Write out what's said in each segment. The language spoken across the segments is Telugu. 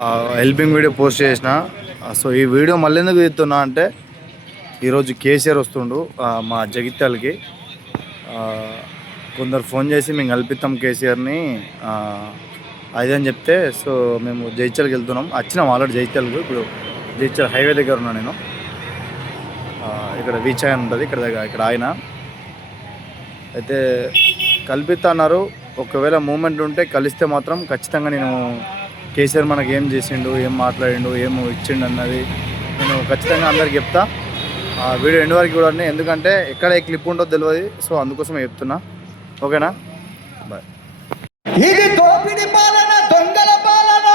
హెల్పింగ్ వీడియో పోస్ట్ చేసిన. సో ఈ వీడియో మళ్ళీ ఎందుకు తీస్తున్నా అంటే ఈరోజు కేసీఆర్ వస్తుండు మా జగిత్యాలకి. కొందరు ఫోన్ చేసి మేము కల్పిస్తాం కేసీఆర్ని అది అని చెప్తే, సో మేము జగిత్యాలకి వెళ్తున్నాం. వచ్చినాం ఆల్రెడీ జగిత్యాలకు. ఇప్పుడు జగిత్యాల హైవే దగ్గర ఉన్నా నేను. ఇక్కడ రీచ్ అయ్యి ఉంటుంది ఇక్కడ ఆయన అయితే కల్పిస్తా అన్నారు. ఒకవేళ మూమెంట్ ఉంటే కలిస్తే మాత్రం ఖచ్చితంగా నేను కేసీఆర్ మనకి ఏం చేసిండు, ఏం మాట్లాడిండు, ఏం ఇచ్చిండు అన్నది నేను ఖచ్చితంగా అందరికి చెప్తా. వీడియో ఎండ్ వరకు కూడా, ఎందుకంటే ఎక్కడ ఏ క్లిప్ ఉంటుందో తెలియదు. సో అందుకోసమే చెప్తున్నా. ఓకేనా, బాయ్. ఇది దోపిడి పాలన, దొంగల పాలన,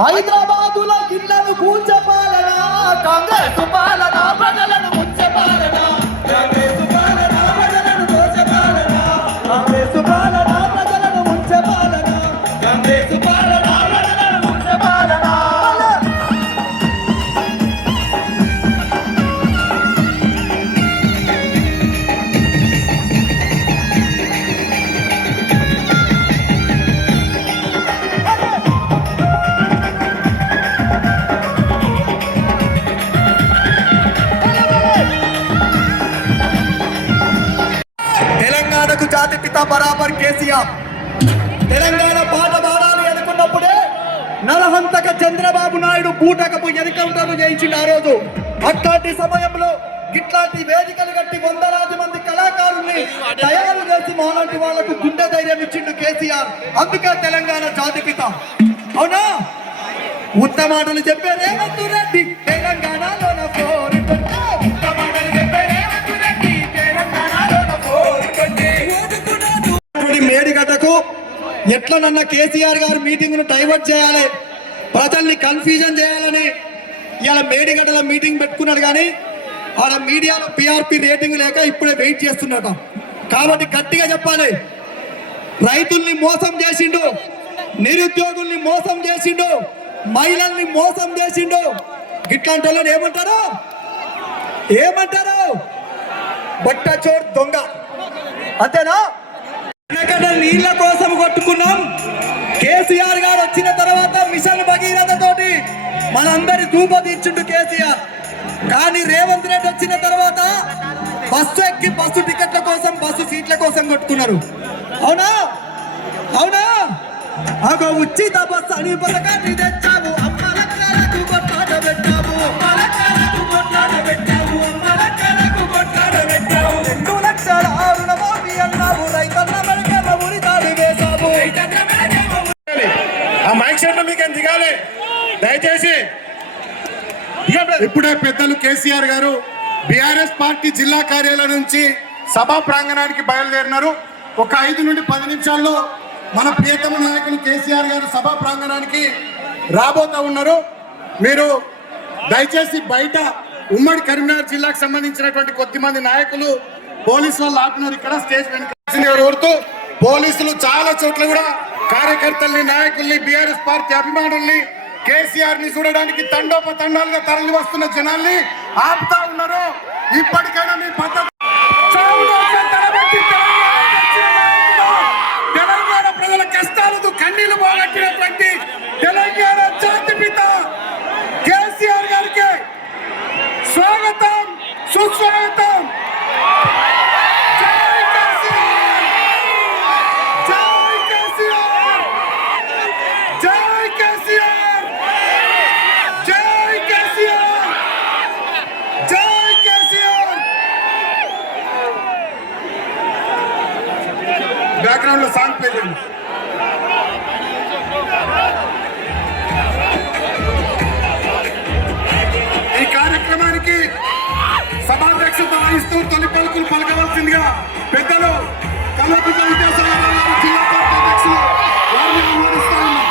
హైదరాబాదులో ఇళ్లను కూల్చే పాలన, కాంగ్రెస్ పాలన, ప్రజలను ముంచే పాలన, కాంగ్రెస్ పాలన, ప్రజలను దోచే పాలన, కాంగ్రెస్ పాలన, ప్రజలను ముంచే పాలన, కాంగ్రెస్ పాలన, ప్రజలను ముంచే పాలన. తెలంగాణకు జాతి పిత బరాబర్ కేసీఆర్. తెలంగాణ పాట పాడాలి అనుకున్నప్పుడే నరహంతక చంద్రబాబు నాయుడు బూటకపు ఎన్కౌంటర్లు చేయించిండు ఆ రోజు. అట్లాంటి సమయంలో ఇట్లాంటి వేదికలు కట్టి వందలాది మంది కళాకారుల్ని తయారు చేసి మాలాంటి వాళ్లకు గుండె ధైర్యం ఇచ్చిండు కేసీఆర్. అందుకే తెలంగాణ జాతి పిత. అవునా? ఉత్తమాటలు చెప్పే రేవంత్ రెడ్డి తెలంగాణలో మేడిగడ్డకు ఎట్లనన్నా కేసీఆర్ గారు మీటింగ్ ను డైవర్ట్ చేయాలి, ప్రజల్ని కన్ఫ్యూజన్ చేయాలని ఇవాళ మేడిగడ్డలో మీటింగ్ పెట్టుకున్నాడు. కానీ ఆడ మీడియాలో పిఆర్పి రేటింగ్ లేక ఇప్పుడే వెయిట్ చేస్తున్నట. కాబట్టి గట్టిగా చెప్పాలి. రైతుల్ని మోసం చేసిండు, నిరుద్యోగుల్ని మోసం చేసిండు, మహిళల్ని మోసం చేసిండు. ఇట్లాంటి వాళ్ళని ఏమంటారు? బట్టచోర్ దొంగ. అంతేనా? నీళ్ల కోసం కొట్టుకున్నాం. కేసీఆర్ గారు వచ్చిన తర్వాత మిషన్ భగీరథ తోటి మనందరి ధూప తీర్చుండు కేసీఆర్. కానీ రేవంత్ రెడ్డి వచ్చిన తర్వాత బస్సు ఎక్కి బస్సు టికెట్ల కోసం, బస్సు సీట్ల కోసం కొట్టుకున్నారు. అవునా? అగో ఉచిత బస్సు అని పథకాన్ని తెచ్చాము, అమ్మలక్కలకు కొట్లాట పెట్టాము, అమ్మలక్కలకు కొట్లాట పెట్టాము, అమ్మలక్కలకు కొట్లాట పెట్టాము. 2 లక్షల రుణమాఫీ అన్నాము, రైతన్న మైక్ సెట్ మీకు దిగాలి దయచేసి. ఇప్పుడే పెద్దలు కేసీఆర్ గారు బీఆర్ఎస్ పార్టీ జిల్లా కార్యాలయం నుంచి సభా ప్రాంగణానికి బయలుదేరినారు. ఒక 5 నుండి 10 నిమిషాల్లో మన ప్రియతమ నాయకులు కేసీఆర్ గారు సభా ప్రాంగణానికి రాబోతా ఉన్నారు. మీరు దయచేసి బయట ఉమ్మడి కరీంనగర్ జిల్లాకు సంబంధించినటువంటి కొద్దిమంది నాయకులు పోలీసు వాళ్ళు ఆపినారు. ఇక్కడ స్టేజ్ వెనుక కోరుతూ పోలీసులు చాలా చోట్ల కూడా కార్యకర్తల్ని, నాయకుల్ని, బీఆర్ఎస్ పార్టీ అభిమానుల్ని, కేసీఆర్ ని చూడడానికి తండోపతండాలుగా తరలి వస్తున్న జనాల్ని ఆపుతా ఉన్నారు. ఇప్పటికైనా మీ పద్ధతి తెలంగాణ ప్రజల కష్టాలకు కన్నీళ్లు పోగొట్టినటువంటి తెలంగాణ జాతి పిత కేసీఆర్ గారికి స్వాగతం, సుస్వాగతం. బ్యాక్గ్రౌండ్ లో సాంగ్ ప్లే చేయండి. ఈ కార్యక్రమానికి సభాధ్యక్షత వహిస్తూ తొలి పలుకులు పలకవలసిందిగా పెద్దలు కల్వకుంట్ల విద్యాసాగర్ గారు, జిల్లా పార్టీ అధ్యక్షులు, వారిని ఆహ్వానిస్తా ఉన్నాం.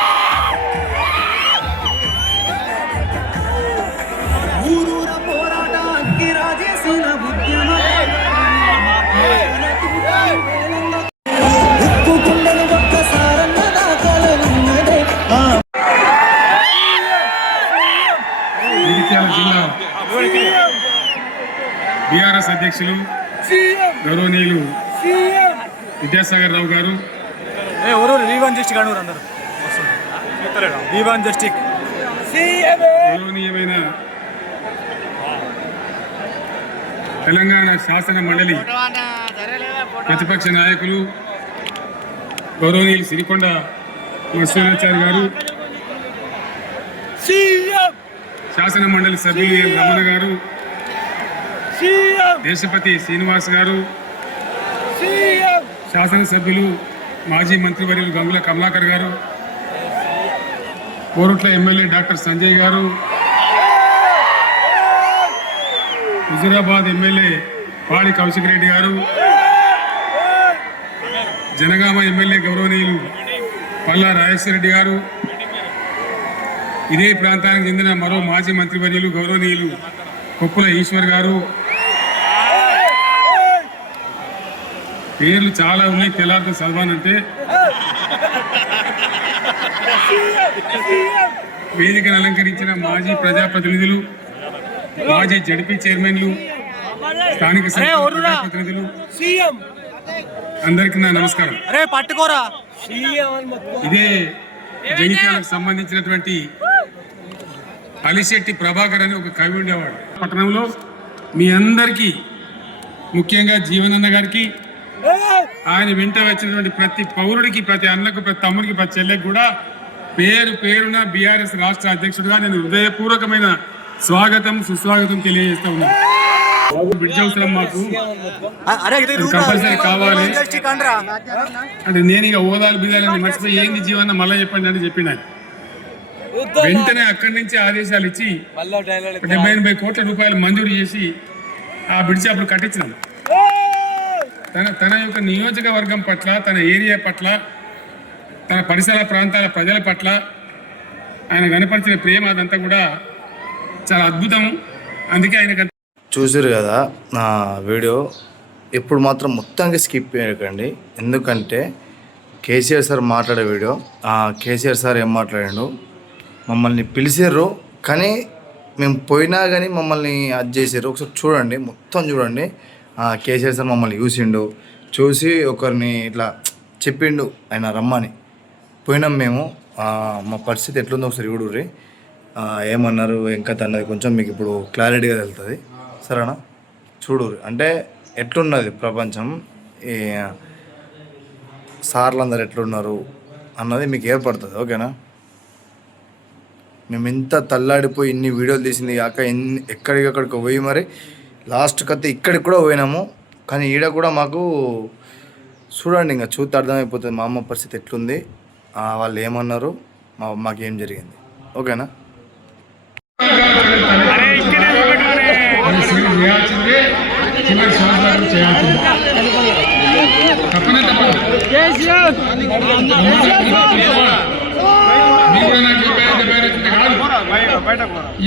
బీఆర్ఎస్ అధ్యక్షులు గౌరవనీయులు విద్యాసాగర్ రావు గారు రీవన్ చేసి అందరూ గౌరవనీయమైన తెలంగాణ శాసన మండలి ప్రతిపక్ష నాయకులు గౌరవనీయులు సిరికొండ మత్స్యాచారి గారు, శాసన మండలి సభ్యులు ఎం రమణ గారు, దేశపతి శ్రీనివాస్ గారు, శాసనసభ్యులు మాజీ మంత్రివర్యులు గంగుల కమలాకర్ గారు, కోరుట్ల ఎమ్మెల్యే డాక్టర్ సంజయ్ గారు, హుజూరాబాద్ ఎమ్మెల్యే పాడి కౌశిక్ రెడ్డి గారు, జనగామ ఎమ్మెల్యే గౌరవనీయులు పల్లా రాజేశ్వర రెడ్డి గారు, ఇదే ప్రాంతానికి చెందిన మరో మాజీ మంత్రివర్యులు గౌరవనీయులు కొప్పుల ఈశ్వర్ గారు, పేర్లు చాలా ఉన్నాయి, తెల్లారితో చదవానంటే. వేదికను అలంకరించిన మాజీ ప్రజాప్రతినిధులు, మాజీ జడ్పీ చైర్మన్లు, స్థానిక ప్రజాప్రతినిధులు, అందరికీ నా నమస్కారం. ఇదే జగిత్యాలకు సంబంధించినటువంటి అలిశెట్టి ప్రభాకర్ అని ఒక కవి ఉండేవాడు. పట్టణంలో మీ అందరికీ, ముఖ్యంగా జీవనన్న గారికి, ఆయన వెంట వచ్చినటువంటి ప్రతి పౌరుడికి, ప్రతి అన్నకు, ప్రతి తమ్ముడికి, ప్రతి చెల్లెకి కూడా పేరు పేరున బీఆర్ఎస్ రాష్ట్ర అధ్యక్షుడిగా నేను హృదయపూర్వకమైన స్వాగతం, సుస్వాగతం తెలియజేస్తా ఉన్నాను. బ్రిడ్జ్ అవసరం మాకు కంపల్సరీ కావాలి అంటే నేను ఇక ఓదాలు బీదాలని మర్చిపోయి ఏంది జీవన మళ్ళీ చెప్పండి అని చెప్పిన వెంటనే అక్కడి నుంచి ఆదేశాలు ఇచ్చి 70-80 కోట్ల రూపాయలు మంజూరు చేసి ఆ బ్రిడ్జ్ అప్పుడు కట్టించినాం. తన యొక్క నియోజకవర్గం పట్ల, తన ఏరియా పట్ల, తన పరిసర ప్రాంతాల ప్రజల పట్ల ఆయన కనపరిచిన ప్రేమ అదంతా కూడా చాలా అద్భుతం. అందుకే ఆయన చూసారు కదా నా వీడియో. ఇప్పుడు మాత్రం మొత్తానికి స్కిప్ చేయకండి, ఎందుకంటే కేసీఆర్ సార్ మాట్లాడే వీడియో. కేసీఆర్ సార్ ఏం మాట్లాడాడు, మమ్మల్ని పిలిచారు కానీ మేము పోయినా కానీ మమ్మల్ని అది చేసారు. ఒకసారి చూడండి, మొత్తం చూడండి. కేసీఆర్ సార్ మమ్మల్ని చూసి ఒకరిని ఇట్లా చెప్పిండు ఆయన రమ్మని. పోయినాం మేము. మా పరిస్థితి ఎట్లుందో ఒకసారి చూడుర్రి. ఏమన్నారు ఇంకా అన్నది కొంచెం మీకు ఇప్పుడు క్లారిటీగా తెలుస్తుంది. సరేనా? చూడుర్రి అంటే ఎట్లున్నది ప్రపంచం, ఈ సార్లు అందరు ఎట్లున్నారు అన్నది మీకు ఏర్పడుతుంది. ఓకేనా? మేము ఇంత తల్లాడిపోయి ఇన్ని వీడియోలు తీసింది కాక ఎక్కడికక్కడికి పోయి మరి లాస్ట్ కత్తి ఇక్కడికి కూడా పోయినాము. కానీ ఈడ కూడా మాకు చూడండి, ఇంకా చూస్తే అర్థమైపోతుంది మా అమ్మ పరిస్థితి ఎట్లుంది, వాళ్ళు ఏమన్నారు, మాకేం జరిగింది. ఓకేనా?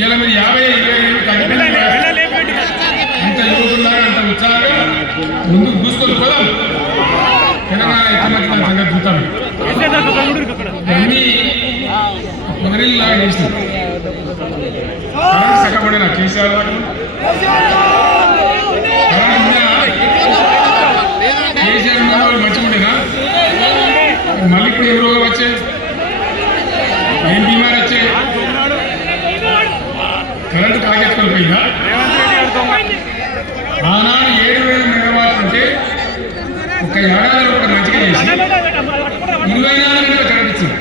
ఇలా మీరు 50-20 అంత యువకులాగా, అంత ఉత్సాహంగా ముందుకు దూసుకొని పోదాం. తెలంగాణ ఎత్తుమతి సంగతి చూస్తాను. అన్నీ పొగరిల్లాగా చేసినాం. సగపడిన కేసీఆర్ వాళ్ళు కేసీఆర్ వాళ్ళు మంచిగుండేనా? మళ్ళీ ఇప్పుడు ఎవరో వచ్చే ఏం బీమార్ వచ్చే కరెంటు కాకెత్తుకొని పోయిందా? ఆనాడు 7,000 మెగావాట్లు అంటే ఒక ఏడాది ఒక మంచిగా చేసి 24 గంటలు కరెంట్ ఇచ్చింది.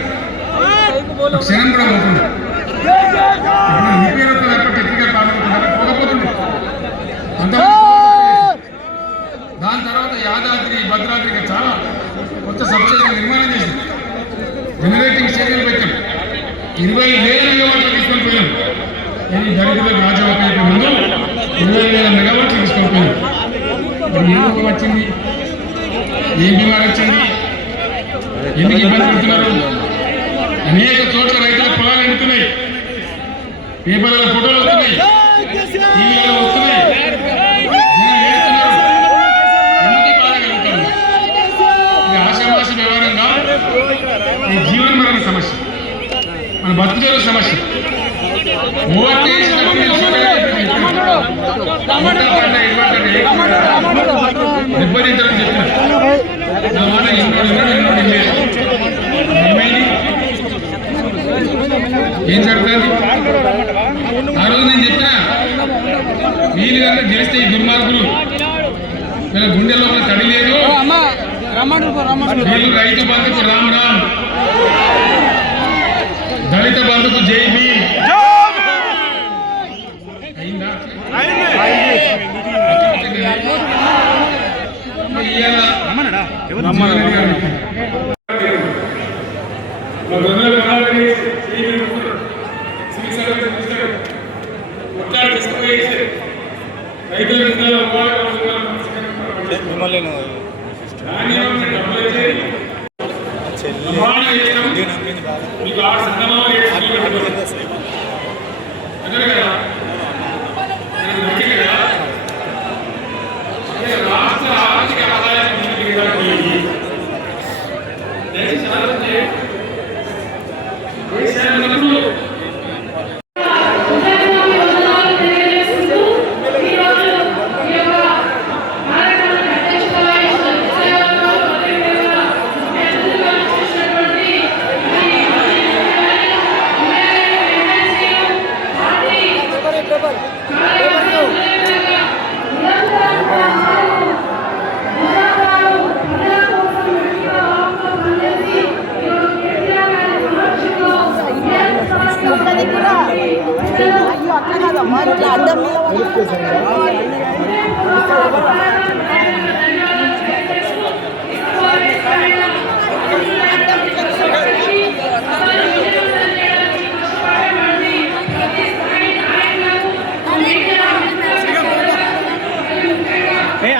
క్షణం కూడా పోతుంది. దాని తర్వాత యాదాద్రి, భద్రాద్రికి చాలా కొత్త సబ్స్టేషన్ నిర్మాణం చేసింది. జనరేటింగ్ స్టేషన్లు పెట్టాం. 20,000 మెగావాట్లు తీసుకొని పోయాం. ఇది దరిద్రులకు రాజవైపు ముందు 20,000 మెగావాట్లు తీసుకొని పోయాం. మరి ఏ రోగం వచ్చింది, ఏం బీమారు వచ్చింది, ఎందుకు ఇబ్బంది పడుతున్నారు? అనేక చోట్ల రైతుల పొలాలు ఎండుతున్నాయి, పేపర్ల ఫోటోలు వస్తున్నాయి, టీవీలలో వస్తున్నాయి. జనం ఏడుతున్నారు. ఎందుకు బాధగలుగుతారు? ఇది ఆశామాషి వ్యవహారంగా ఈ జీవన మరణ సమస్య, మన బతుకుల సమస్య. దెబ్బతింటారని చెప్పినారు. నా మాట ఎన్నోడు ఏమైంది? ఏం జరుగుతుంది? ఆ రోజు నేను చెప్పినా వీళ్ళు కనుక గెలిస్తే ఈ దుర్మార్గులు వీళ్ళ గుండె లోపల తడి లేదు. వీళ్ళు రైతు బంధుకు రామ్ రామ్, దళిత బంధుకు జై భీమ్. అయిందా? రాష్ట్ర ఆర్థిక ఆదాయం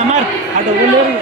అమర్ అటు ఊళ్ళేరు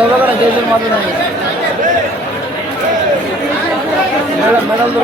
చదవకుండా కేసీఆర్ మాట్లాడండి మెడల్తో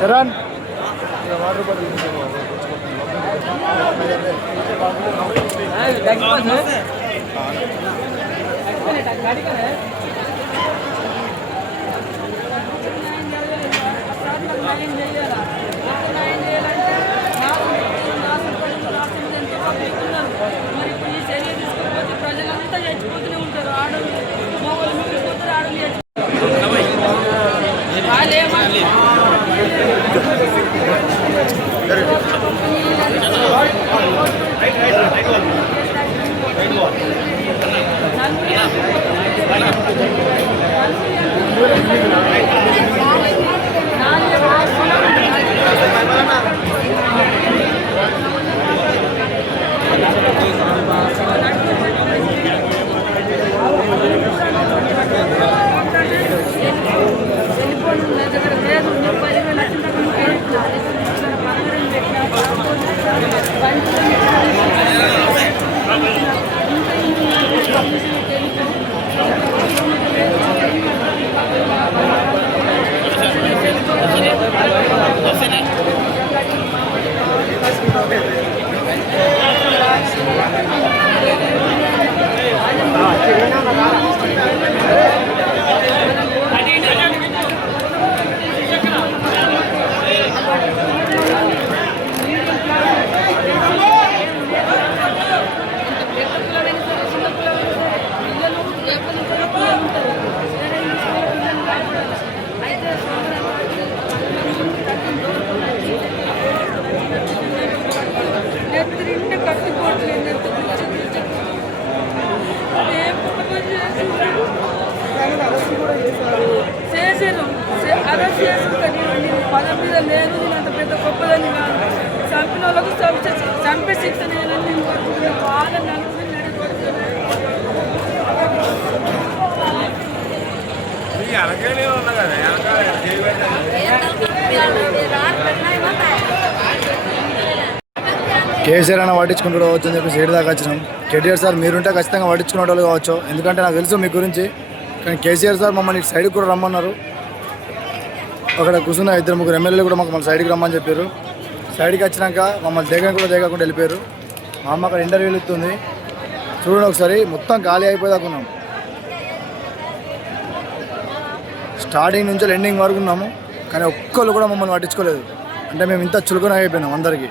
చరణ్ ప్రజలంతా చచ్చిపోతూనే ఉంటారు. ఆడలు మా వాళ్ళు మిగిలిపోతారు, ఆడలు అరెస్ట్ చేసుకుంటాను. పదం మీద లేదు, నేను అంత పెద్ద గొప్పదని కాదు. చంపిన వాళ్ళకు చంపే శిక్ష నేనని నేను కోరుకుంటున్నాను. వాళ్ళ నలుగురు కేసీఆర్ అన్న పట్టించుకుంటూ కావచ్చు అని చెప్పి సైడ్ దాకా వచ్చినాం. కేటీఆర్ సార్ మీరుంటే ఖచ్చితంగా పట్టించుకునే వాళ్ళు కావచ్చు, ఎందుకంటే నాకు తెలుసు మీ గురించి. కానీ కేసీఆర్ సార్ మమ్మల్ని సైడ్కి కూడా రమ్మన్నారు. అక్కడ కూర్చున్న 2-3 ఎమ్మెల్యేలు కూడా మాకు సైడ్కి రమ్మని చెప్పారు. సైడ్కి వచ్చినాక మమ్మల్ని దిగకుండా వెళ్ళిపోయారు. మా అమ్మ అక్కడ ఇంటర్వ్యూలు ఇస్తుంది, చూడండి ఒకసారి. మొత్తం ఖాళీ అయిపోయేదాకున్నాం. స్టార్టింగ్ నుంచి ఎండింగ్ వరకు ఉన్నాము, కానీ ఒక్కళ్ళు కూడా మమ్మల్ని పట్టించుకోలేదు. అంటే మేము ఇంత చులకన అయిపోయినాం అందరికీ.